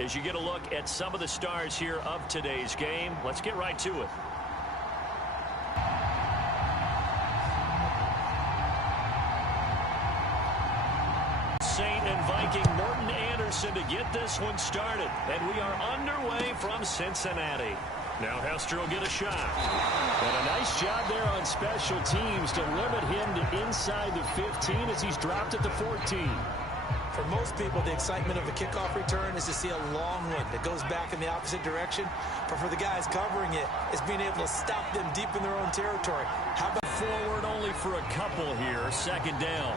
as you get a look at some of the stars here of today's game. Let's get right to it. Saint and Viking Morton Anderson to get this one started. And we are underway from Cincinnati. Now Hester will get a shot. And a nice job there on special teams to limit him to inside the 15 as he's dropped at the 14. For most people, the excitement of a kickoff return is to see a long one that goes back in the opposite direction. But for the guys covering it, it's being able to stop them deep in their own territory. How about forward only for a couple here, second down.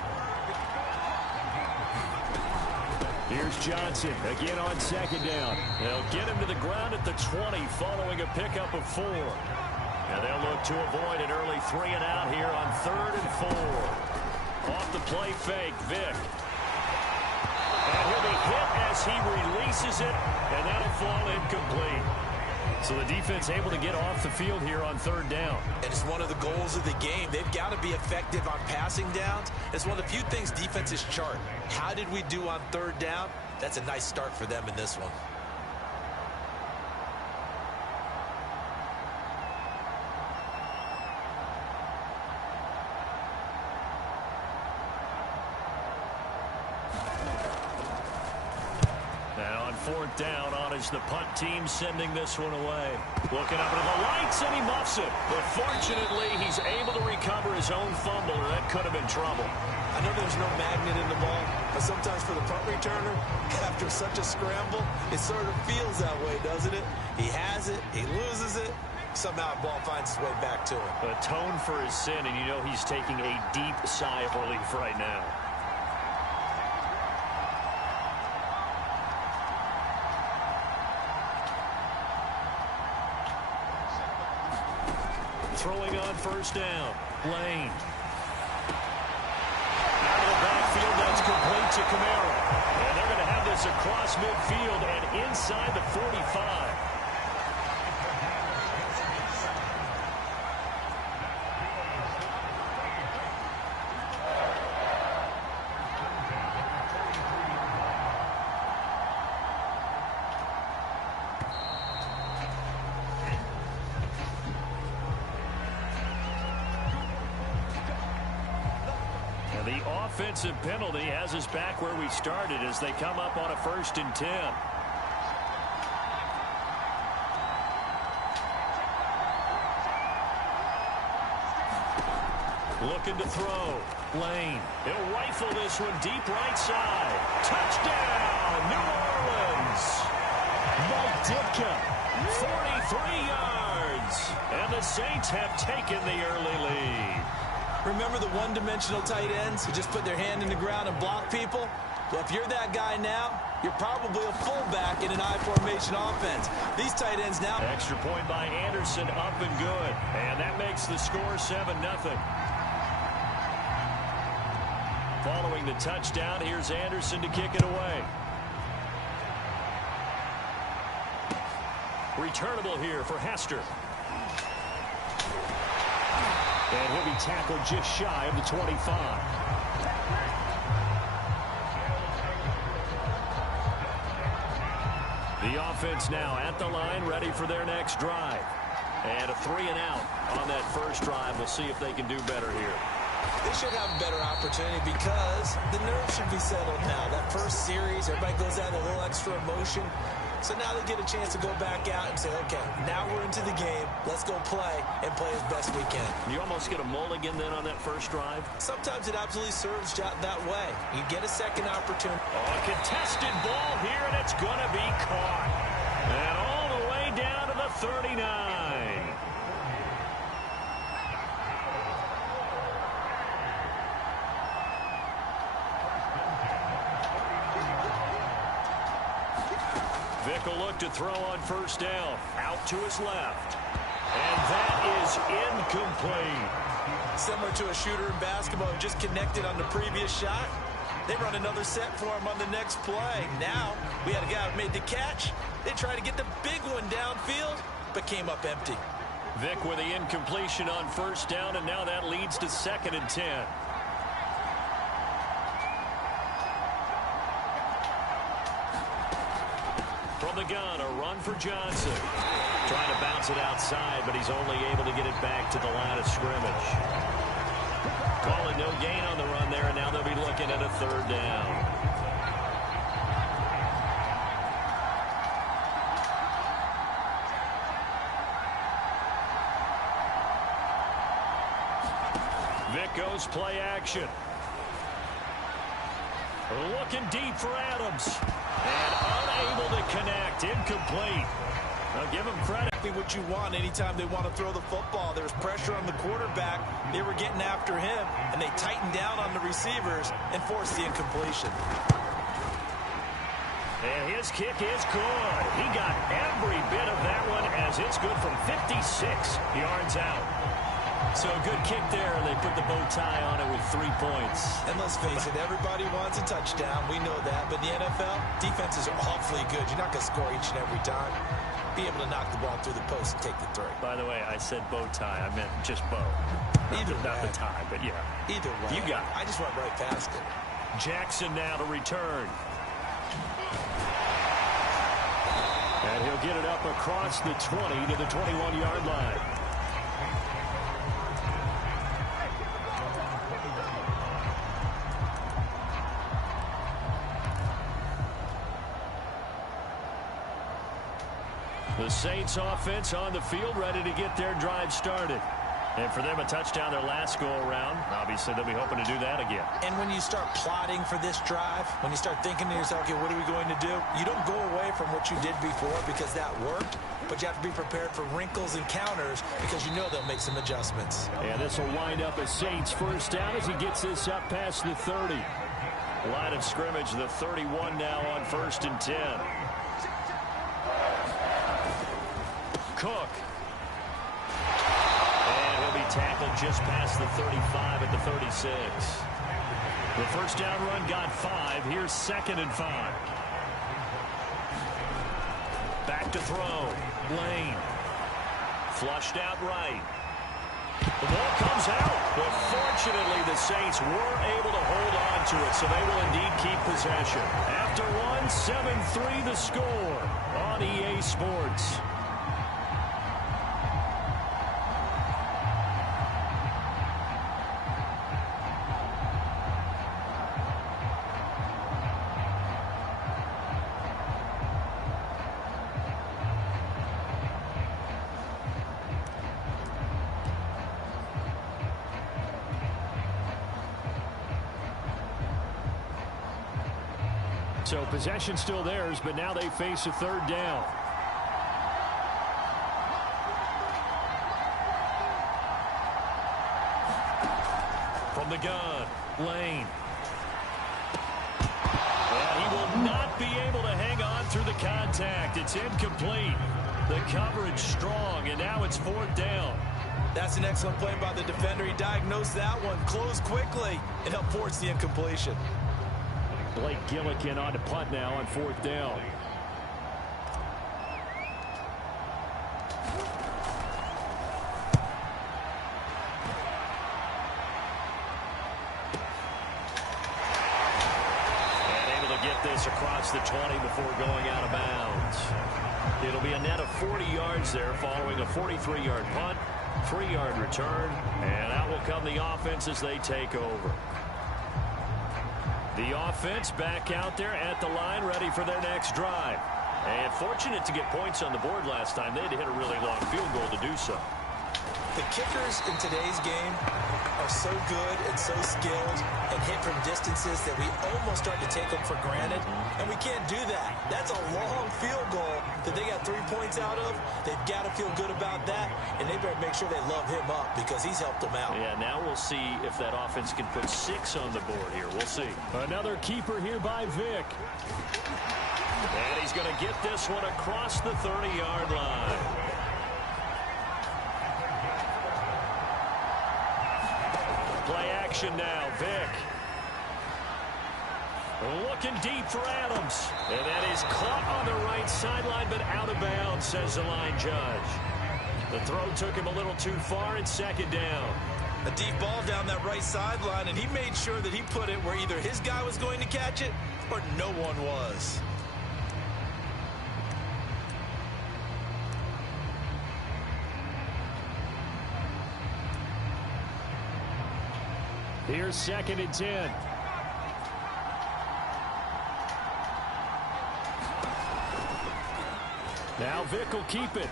Here's Johnson again on second down. They'll get him to the ground at the 20 following a pickup of 4. And they'll look to avoid an early 3 and out here on 3rd and 4. Off the play fake, Vick. And he'll be hit as he releases it, and that'll fall incomplete. So the defense able to get off the field here on 3rd down. And it's one of the goals of the game. They've got to be effective on passing downs. It's one of the few things defenses chart. How did we do on 3rd down? That's a nice start for them in this one. Now on 4th down, on is the punt team sending this one away. Looking up into the lights, and he muffs it. But fortunately, he's able to recover his own fumble, or that could have been trouble. I know there's no magnet in the ball, but sometimes for the punt returner, after such a scramble, it sort of feels that way, doesn't it? He has it, he loses it, somehow the ball finds its way back to him. Atone for his sin, and you know he's taking a deep sigh of relief right now. Throwing on 1st down, Lane. Out of the backfield, that's complete to Kamara. And they're going to have this across midfield and inside the 45. The offensive penalty has us back where we started as they come up on a 1st and 10. Looking to throw. Lane. He'll rifle this one deep right side. Touchdown, New Orleans. Mike Ditka, 43 yards. And the Saints have taken the early lead. Remember the one-dimensional tight ends who just put their hand in the ground and block people? Well, if you're that guy now, you're probably a fullback in an I-formation offense. These tight ends now. Extra point by Anderson, up and good. And that makes the score 7-0. Following the touchdown, here's Anderson to kick it away. Returnable here for Hester. And he'll be tackled just shy of the 25. The offense now at the line, ready for their next drive. And a 3 and out on that first drive. We'll see if they can do better here. They should have a better opportunity because the nerves should be settled now. That first series, everybody goes out with a little extra emotion. So now they get a chance to go back out and say, okay, now we're into the game. Let's go play and play as best we can. You almost get a mulligan then on that first drive? Sometimes it absolutely serves that way. You get a second opportunity. Oh, a contested ball here, and it's going to be caught. And all the way down to the 39. Vick will look to throw on 1st down. Out to his left. And that is incomplete. Similar to a shooter in basketball who just connected on the previous shot. They run another set for him on the next play. Now, we had a guy who made the catch. They tried to get the big one downfield, but came up empty. Vick with the incompletion on 1st down, and now that leads to 2nd and 10. From the gun, a run for Johnson. Trying to bounce it outside, but he's only able to get it back to the line of scrimmage. Calling no gain on the run there, and now they'll be looking at a third down. Vic goes play action. Looking deep for Adams. And unable to connect. Incomplete. Now give him credit. What you want anytime they want to throw the football. There's pressure on the quarterback. They were getting after him, and they tightened down on the receivers and forced the incompletion. And his kick is good. He got every bit of that one as it's good from 56 yards out. So a good kick there, and they put the bow tie on it with 3 points. And let's face it, everybody wants a touchdown. We know that. But in the NFL, defenses are awfully good. You're not going to score each and every time. Be able to knock the ball through the post and take the three. By the way, I said bow tie. I meant just bow. Either not way. the tie, but yeah. Either way. You got it. I just went right past it. Jackson now to return. And he'll get it up across the 20 to the 21-yard line. The Saints offense on the field, ready to get their drive started. And for them, a touchdown their last go-around. Obviously, they'll be hoping to do that again. And when you start plotting for this drive, when you start thinking to yourself, okay, what are we going to do? You don't go away from what you did before because that worked, but you have to be prepared for wrinkles and counters because you know they'll make some adjustments. And this will wind up a Saints first down as he gets this up past the 30. Line of scrimmage, the 31 now on 1st and 10. Cook. And he'll be tackled just past the 35 at the 36. The first down run got 5. Here's 2nd and 5. Back to throw. Lane. Flushed out right. The ball comes out. But fortunately, the Saints were able to hold on to it, so they will indeed keep possession. After one, 7-3 the score on EA Sports. So possession still theirs, but now they face a third down. From the gun, Lane. And he will not be able to hang on through the contact. It's incomplete. The coverage strong, and now it's 4th down. That's an excellent play by the defender. He diagnosed that one, closed quickly, and helped force the incompletion. Blake Gillikin on to punt now on 4th down. And able to get this across the 20 before going out of bounds. It'll be a net of 40 yards there following a 43-yard punt, 3-yard return, and out will come the offense as they take over. The offense back out there at the line, ready for their next drive. And fortunate to get points on the board last time. They had to hit a really long field goal to do so. The kickers in today's game are so good and so skilled and hit from distances that we almost start to take them for granted, and we can't do that. That's a long field goal that they got 3 points out of. They've got to feel good about that, and they better make sure they love him up because he's helped them out. Yeah, now we'll see if that offense can put 6 on the board here. We'll see. Another keeper here by Vic. And he's going to get this one across the 30-yard line. Play action now, Vic. Looking deep for Adams. And that is caught on the right sideline, but out of bounds, says the line judge. The throw took him a little too far. It's 2nd down. A deep ball down that right sideline, and he made sure that he put it where either his guy was going to catch it or no one was. Here's 2nd and 10. Now Vick will keep it.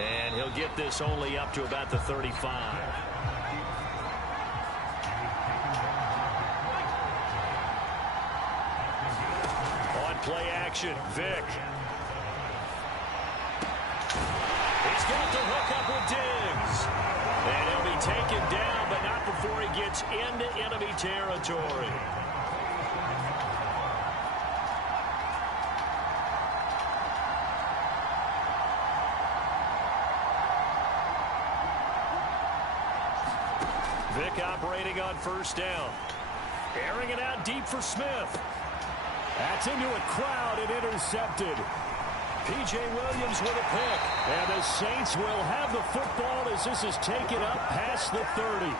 And he'll get this only up to about the 35. On play action, Vick. He's got the hook up with Diggs. And he'll be taken down, but not before he gets into enemy territory. Vick operating on 1st down. Airing it out deep for Smith. That's into a crowd and intercepted. P.J. Williams with a pick. And the Saints will have the football as this is taken up past the 30.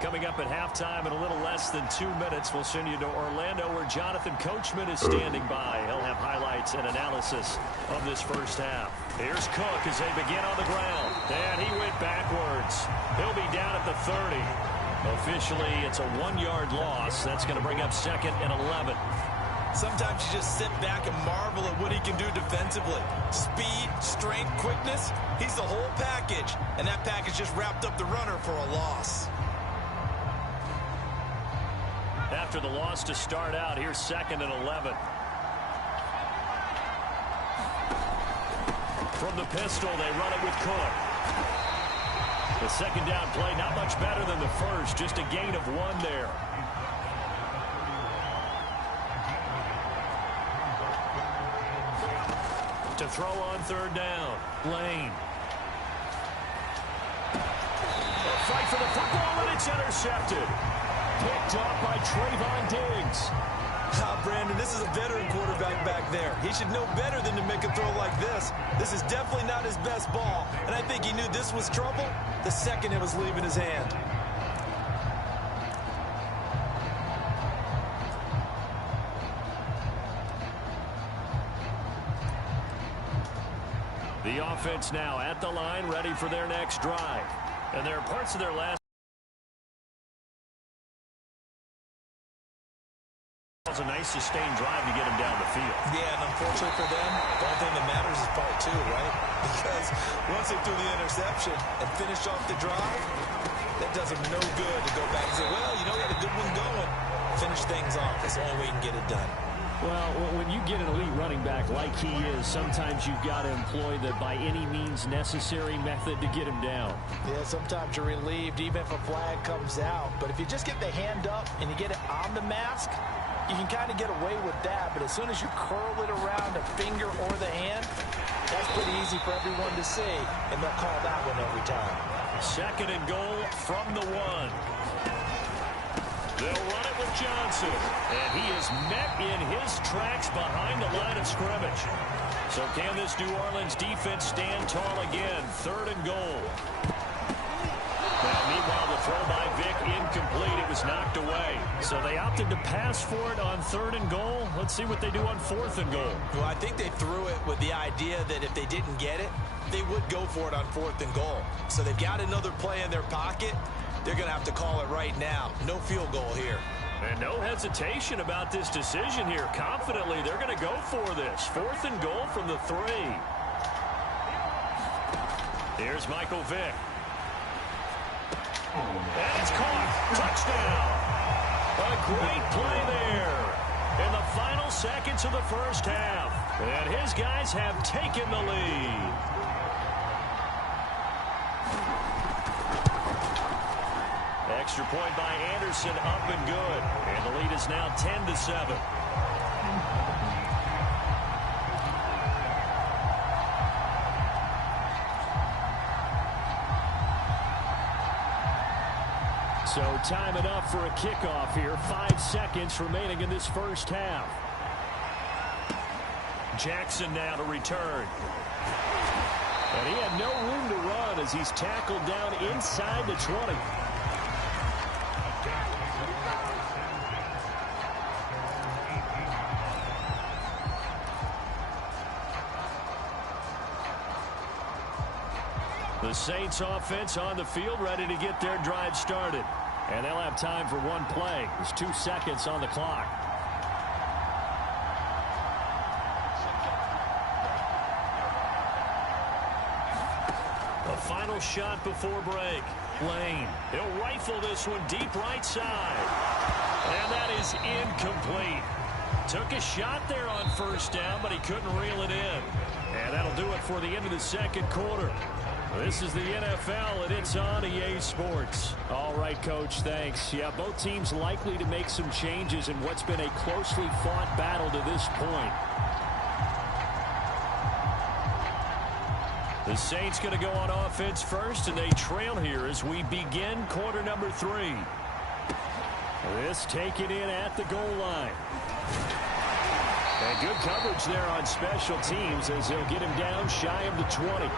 Coming up at halftime in a little less than 2 minutes, we'll send you to Orlando where Jonathan Coachman is standing by. He'll have highlights and analysis of this first half. Here's Cook as they begin on the ground. And he went backwards. He'll be down at the 30. Officially, it's a 1-yard loss. That's going to bring up 2nd and 11. Sometimes you just sit back and marvel at what he can do defensively. Speed, strength, quickness. He's the whole package. And that package just wrapped up the runner for a loss. After the loss to start out, here's 2nd and 11. From the pistol, they run it with Cook. The 2nd down play, not much better than the first, just a gain of 1 there. To throw on 3rd down, Lane. A fight for the football, and it's intercepted. Picked off by Trayvon Diggs. Brandon, this is a veteran quarterback back there. He should know better than to make a throw like this. This is definitely not his best ball, and I think he knew this was trouble the second it was leaving his hand. The offense now at the line, ready for their next drive. And there are parts of their last a nice sustained drive to get him down the field. Yeah, and unfortunately for them, the only thing that matters is part 2, right? Because once they threw the interception and finished off the drive, that does them no good to go back and say, well, you know, we had a good one going. Finish things off. That's the only way you can get it done. Well, when you get an elite running back like he is, sometimes you've got to employ the by any means necessary method to get him down. Yeah, sometimes you're relieved even if a flag comes out. But if you just get the hand up and you get it on the mask, you can kind of get away with that. But as soon as you curl it around the finger or the hand, that's pretty easy for everyone to see. And they'll call that one every time. 2nd and goal from the 1. They'll run it with Johnson. And he is met in his tracks behind the line of scrimmage. So can this New Orleans defense stand tall again? 3rd and goal. Now, meanwhile, the throw by Vick incomplete. It was knocked away. So they opted to pass for it on 3rd and goal. Let's see what they do on 4th and goal. Well, I think they threw it with the idea that if they didn't get it, they would go for it on 4th and goal. So they've got another play in their pocket. They're going to have to call it right now. No field goal here. And no hesitation about this decision here. Confidently, they're going to go for this. 4th and goal from the 3. Here's Michael Vick. And it's caught. Touchdown. A great play there in the final seconds of the first half. And his guys have taken the lead. Extra point by Anderson, up and good. And the lead is now 10-7. So time enough for a kickoff here. 5 seconds remaining in this first half. Jackson now to return. And he had no room to run as he's tackled down inside the 20. The Saints offense on the field, ready to get their drive started. And they'll have time for one play. There's 2 seconds on the clock. A final shot before break. Lane. He'll rifle this one deep right side. And that is incomplete. Took a shot there on first down, but he couldn't reel it in. And that'll do it for the end of the second quarter. This is the NFL, and it's on EA Sports. All right, Coach, thanks. Yeah, both teams likely to make some changes in what's been a closely fought battle to this point. The Saints going to go on offense first, and they trail here as we begin quarter number 3. This taken in at the goal line. And good coverage there on special teams as they'll get him down shy of the 20.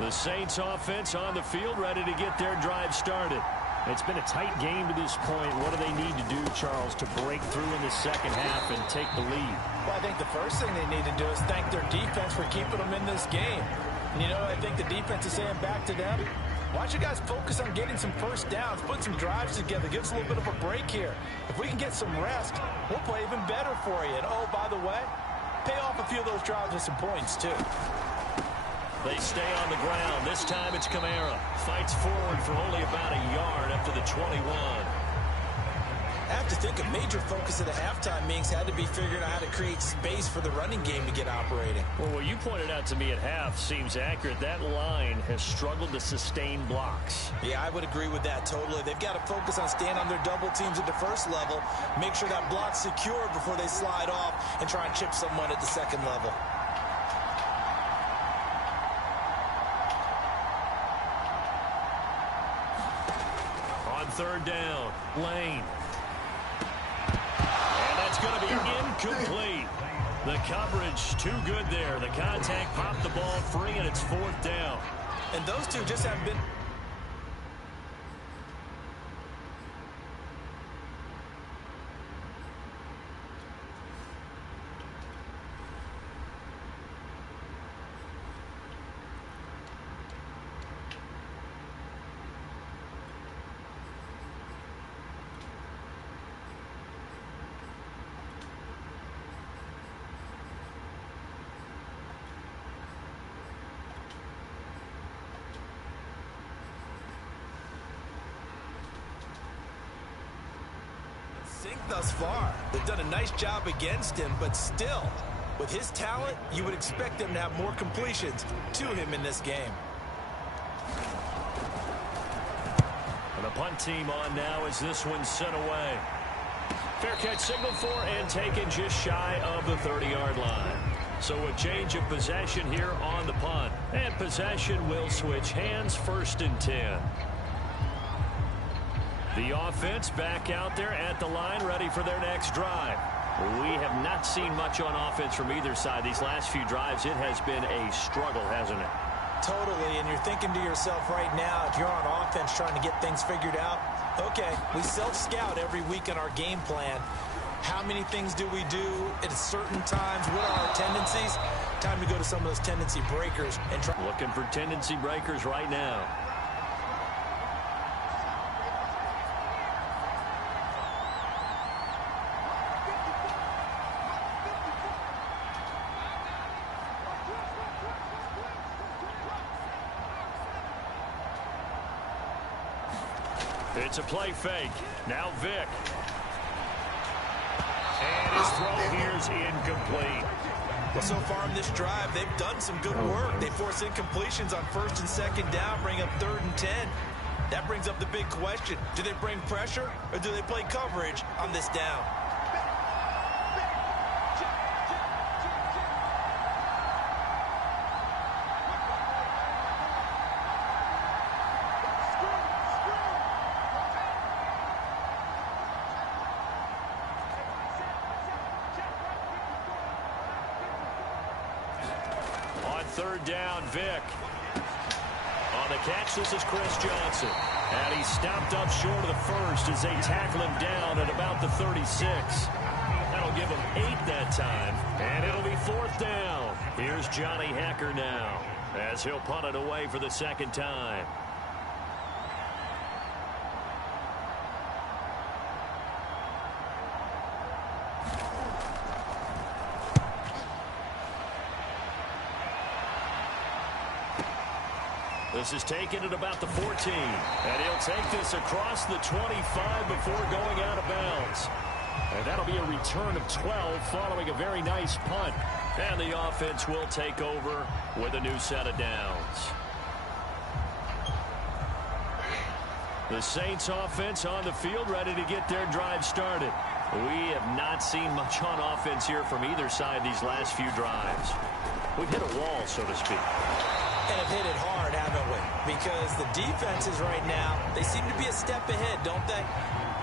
The Saints offense on the field, ready to get their drive started. It's been a tight game to this point. What do they need to do, Charles, to break through in the second half and take the lead? Well, I think the first thing they need to do is thank their defense for keeping them in this game. And you know, I think the defense is saying back to them, why don't you guys focus on getting some first downs, put some drives together, give us a little bit of a break here. If we can get some rest, we'll play even better for you. And oh, by the way, pay off a few of those drives with some points, too. They stay on the ground. This time it's Kamara. Fights forward for only about a yard up to the 21. I have to think a major focus of the halftime meetings had to be figuring out how to create space for the running game to get operating. Well, what you pointed out to me at half seems accurate. That line has struggled to sustain blocks. Yeah, I would agree with that totally. They've got to focus on staying on their double teams at the first level, make sure that block's secure before they slide off and try and chip someone at the second level. Third down, Lane. And that's going to be incomplete. The coverage too good there. The contact popped the ball free, and it's 4th down. And those two just haven't been... thus far. They've done a nice job against him, but still, with his talent, you would expect them to have more completions to him in this game. And the punt team on now as this one's sent away. Fair catch signal for and taken just shy of the 30-yard line. So a change of possession here on the punt. And possession will switch hands, 1st and 10. The offense back out there at the line, ready for their next drive. We have not seen much on offense from either side. These last few drives, it has been a struggle, hasn't it? Totally, and you're thinking to yourself right now, if you're on offense trying to get things figured out, okay, we self-scout every week in our game plan. How many things do we do at certain times? What are our tendencies? Time to go to some of those tendency breakers and try. Looking for tendency breakers right now. It's a play fake. Now Vick. And his throw here's incomplete. Well, so far in this drive, they've done some good work. They force incompletions on 1st and 2nd down, bring up 3rd and 10. That brings up the big question. Do they bring pressure or do they play coverage on this down? on third down, Vick. On the catch, this is Chris Johnson. And he's stopped up short of the first as they tackle him down at about the 36. That'll give him 8 that time. And it'll be fourth down. Here's Johnny Hacker now as he'll punt it away for the second time. This is taken at about the 14. And he'll take this across the 25 before going out of bounds. And that'll be a return of 12 following a very nice punt. And the offense will take over with a new set of downs. The Saints offense on the field ready to get their drive started. We have not seen much on offense here from either side these last few drives. We've hit a wall, so to speak. And have hit it hard, haven't we? Because the defenses right now, they seem to be a step ahead, don't they?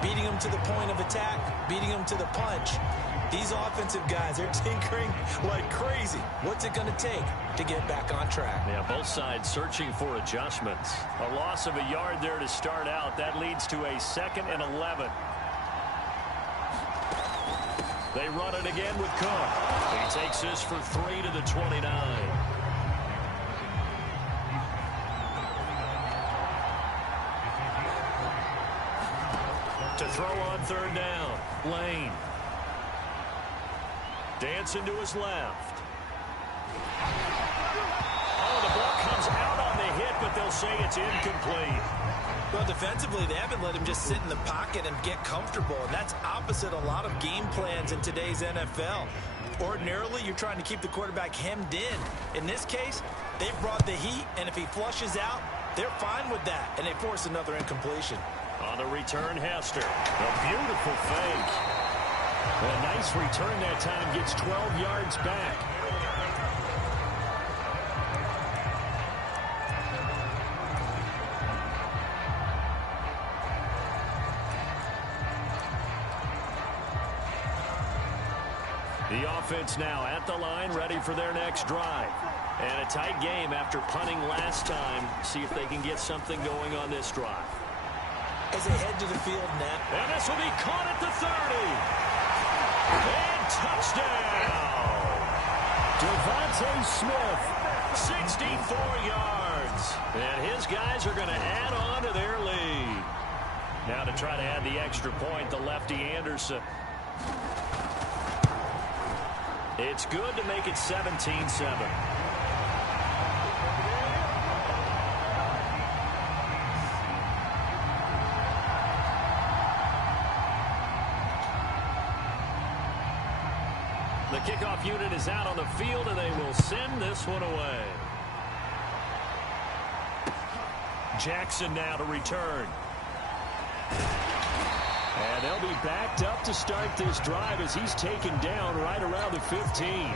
Beating them to the point of attack, beating them to the punch. These offensive guys are tinkering like crazy. What's it going to take to get back on track? Yeah, both sides searching for adjustments. A loss of a yard there to start out. That leads to a 2nd and 11. They run it again with Cook. He takes this for 3 to the 29. To throw on third down, Lane. Dancing to his left. Oh, the ball comes out on the hit, but they'll say it's incomplete. Well, defensively, they haven't let him just sit in the pocket and get comfortable, and that's opposite a lot of game plans in today's NFL. Ordinarily, you're trying to keep the quarterback hemmed in. In this case, they've brought the heat, and if he flushes out, they're fine with that, and they force another incompletion. On the return, Hester. A beautiful fake. A nice return that time. Gets 12 yards back. The offense now at the line, ready for their next drive. And a tight game after punting last time. See if they can get something going on this drive. As they head to the field now. And this will be caught at the 30. And touchdown. Devontae Smith, 64 yards. And his guys are going to add on to their lead. Now to try to add the extra point, the lefty Anderson. It's good to make it 17-7. The kickoff unit is out on the field, and they will send this one away. Jackson now to return. And they'll be backed up to start this drive as he's taken down right around the 15.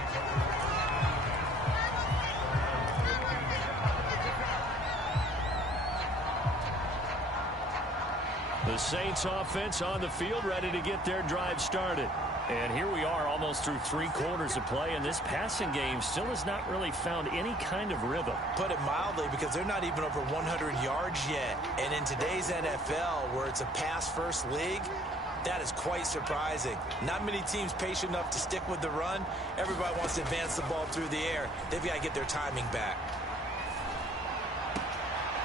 The Saints offense on the field ready to get their drive started. And here we are almost through 3 quarters of play, and this passing game still has not really found any kind of rhythm. Put it mildly, because they're not even over 100 yards yet. And in today's NFL, where it's a pass-first league, that is quite surprising. Not many teams patient enough to stick with the run. Everybody wants to advance the ball through the air. They've got to get their timing back.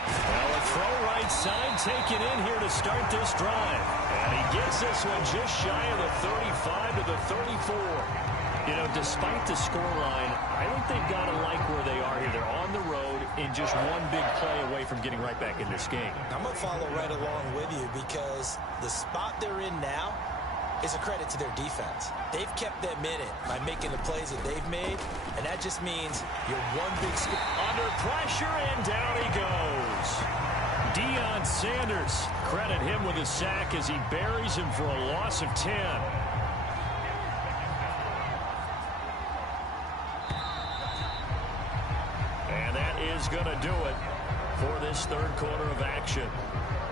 Well, a throw right side taken in here to start this drive. And he gets this one just shy of the 35 to the 34. You know, despite the scoreline, I think they've got to like where they are here. They're on the road and just one big play away from getting right back in this game. I'm going to follow right along with you, because the spot they're in now is a credit to their defense. They've kept them in it by making the plays that they've made, and that just means you're one big score. Under pressure, and down he goes. Deion Sanders, credit him with a sack as he buries him for a loss of 10. And that is going to do it for this third quarter of action.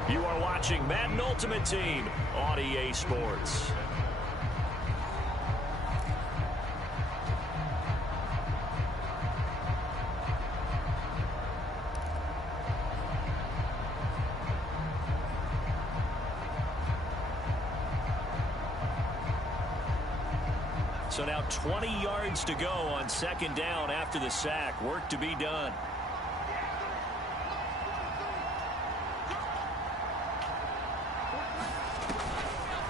You are watching Madden Ultimate Team on EA Sports. So now 20 yards to go on second down after the sack. Work to be done.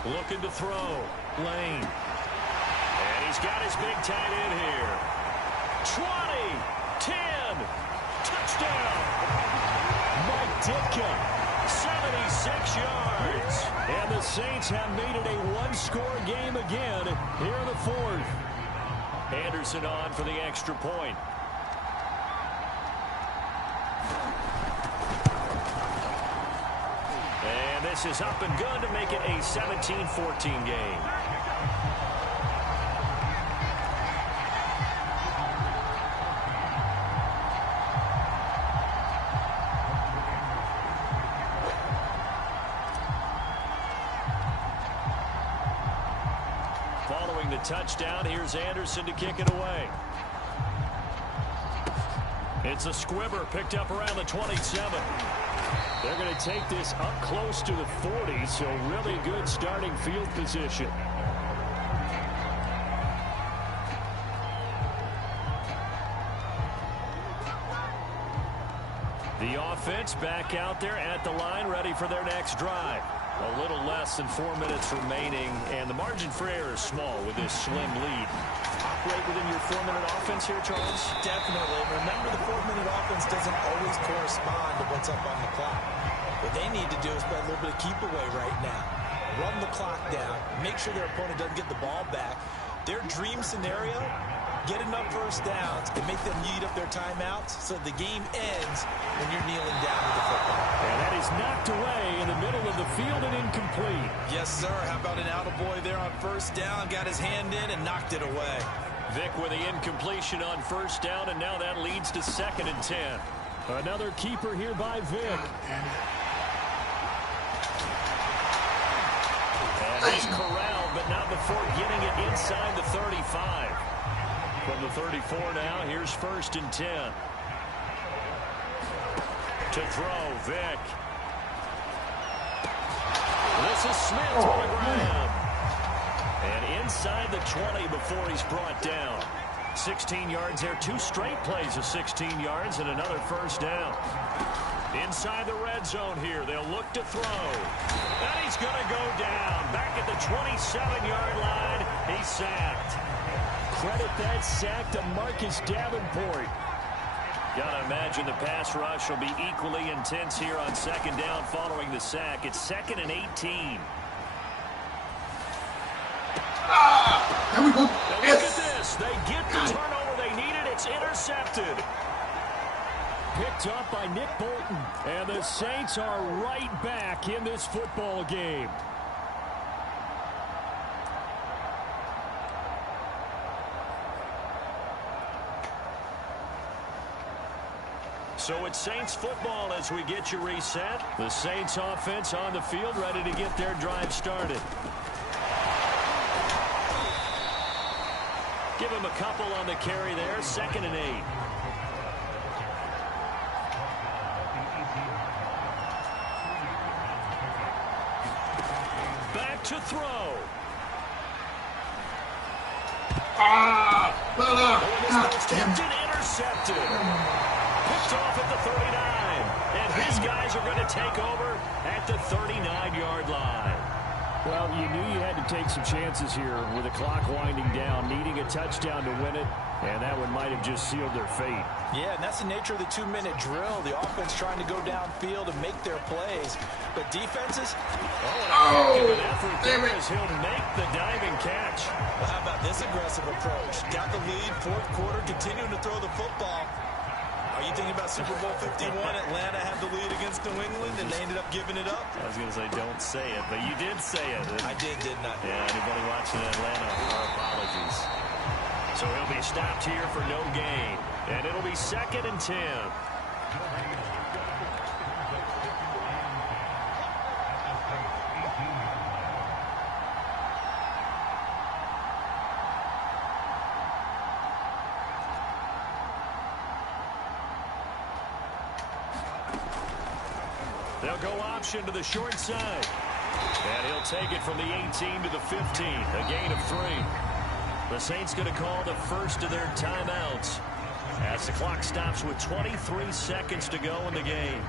Looking to throw. Lane. And he's got his big tight end here. 20, 10, touchdown. Mike Ditka, 76 yards. And the Saints have made it a one-score game again here in the fourth. Anderson on for the extra point. And this is up and good to make it a 17-14 game. Following the touchdown, here's Anderson to kick it away. It's a squibber picked up around the 27. They're going to take this up close to the 40, so really good starting field position. The offense back out there at the line, ready for their next drive. A little less than 4 minutes remaining, and the margin for error is small with this slim lead. Operate within your 4-minute offense here, Charles? Definitely. Remember, the 4-minute offense doesn't always correspond to what's up on the clock. What they need to do is play a little bit of keep away right now. Run the clock down. Make sure their opponent doesn't get the ball back. Their dream scenario, get enough first downs and make them eat up their timeouts so the game ends when you're kneeling down with the football. And that is knocked away in the middle of the field and incomplete. Yes, sir. How about an attaboy there on first down? Got his hand in and knocked it away. Vic with the incompletion on first down, and now that leads to 2nd and 10. Another keeper here by Vic. And he's corralled, but not before getting it inside the 35. From the 34 now, here's 1st and 10. To throw, Vic. This is Smith on the ground. And inside the 20 before he's brought down. 16 yards there, 2 straight plays of 16 yards and another first down. Inside the red zone here, they'll look to throw. And he's going to go down. Back at the 27-yard line, he's sacked. Credit that sack to Marcus Davenport. Gotta imagine the pass rush will be equally intense here on second down following the sack. It's 2nd and 18. There we go. Now look at this. They get the turnover they needed. It's intercepted. Picked up by Nick Bolton. And the Saints are right back in this football game. So it's Saints football as we get you reset. The Saints offense on the field ready to get their drive started. Give him a couple on the carry there. 2nd and 8. Back to throw. Intercepted. Picked off at the 39. And his guys are going to take over at the 39-yard line. Well, you knew you had to take some chances here with the clock winding down, needing a touchdown to win it, and that one might have just sealed their fate. Yeah, and that's the nature of the 2-minute drill. The offense trying to go downfield and make their plays. But defenses, an effort there as he'll make the diving catch. Well, how about this aggressive approach? Got the lead, 4th quarter, continuing to throw the football. Are you thinking about Super Bowl 51? Atlanta had the lead against New England, and they ended up giving it up? I was going to say, don't say it, but you did say it. I did, didn't I? Yeah, anybody watching Atlanta, our apologies. So he'll be stopped here for no gain, and it'll be 2nd and 10. They'll go option to the short side. And he'll take it from the 18 to the 15. A gain of 3. The Saints going to call the first of their timeouts as the clock stops with 23 seconds to go in the game.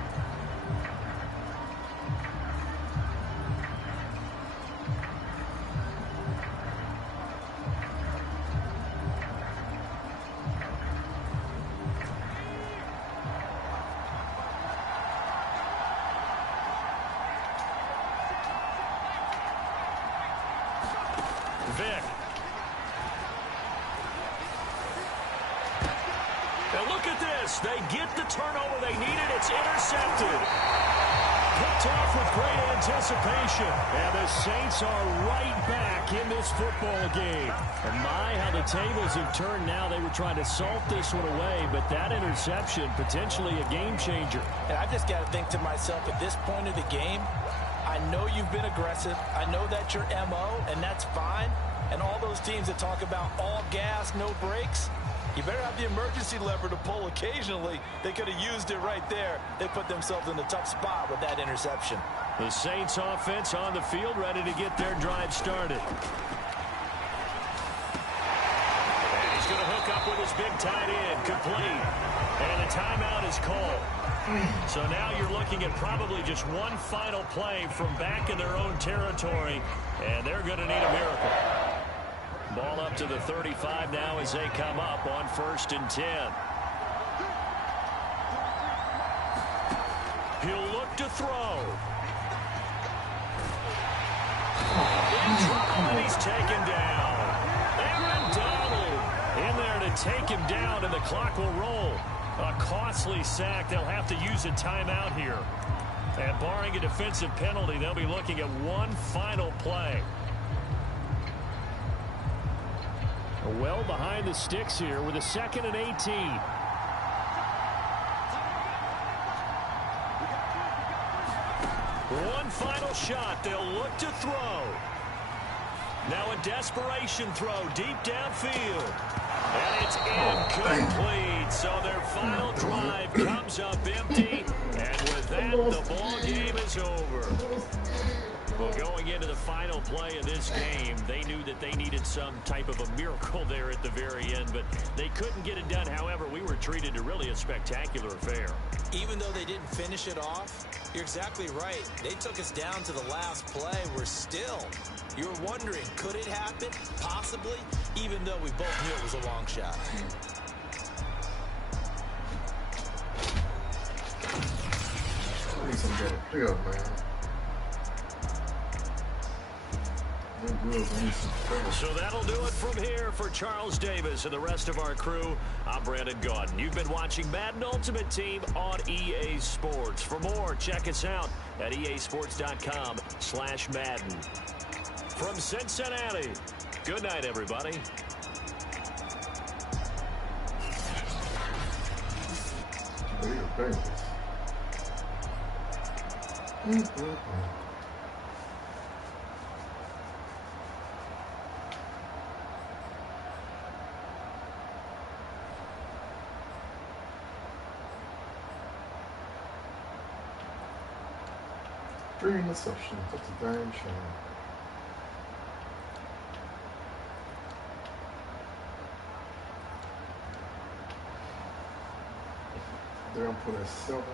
Vic. Now look at this. They get the turnover they needed. It's intercepted. Picked off with great anticipation. And the Saints are right back in this football game. And my, how the tables have turned now. They were trying to salt this one away, but that interception, potentially a game changer. And I just got to think to myself, at this point of the game, I know you've been aggressive. I know that's your MO, and that's fine. And all those teams that talk about all gas, no brakes, you better have the emergency lever to pull occasionally. They could have used it right there. They put themselves in a tough spot with that interception. The Saints offense on the field, ready to get their drive started. And he's going to hook up with his big tight end, complete. And the timeout is called. So now you're looking at probably just one final play from back in their own territory, and they're going to need a miracle. Ball up to the 35 now as they come up on 1st and 10. He'll look to throw. And he's taken down. Aaron Donald in there to take him down, and the clock will roll. A costly sack. They'll have to use a timeout here. And barring a defensive penalty, they'll be looking at one final play. Well behind the sticks here with a 2nd and 18. One final shot. They'll look to throw. Now a desperation throw deep downfield. And it's incomplete. So their final drive comes up empty. And with that, the ball game is over. Well, going into the final play of this game, they knew that they needed some type of a miracle there at the very end, but they couldn't get it done. However, we were treated to really a spectacular affair. Even though they didn't finish it off, you're exactly right. They took us down to the last play. You're wondering, could it happen? Possibly, even though we both knew it was a long shot. So that'll do it from here for Charles Davis and the rest of our crew. I'm Brandon Gaudin. You've been watching Madden Ultimate Team on EA Sports. For more, check us out at easports.com/Madden. From Cincinnati, good night, everybody. Three interceptions, that's a damn shame. They're gonna put a 7.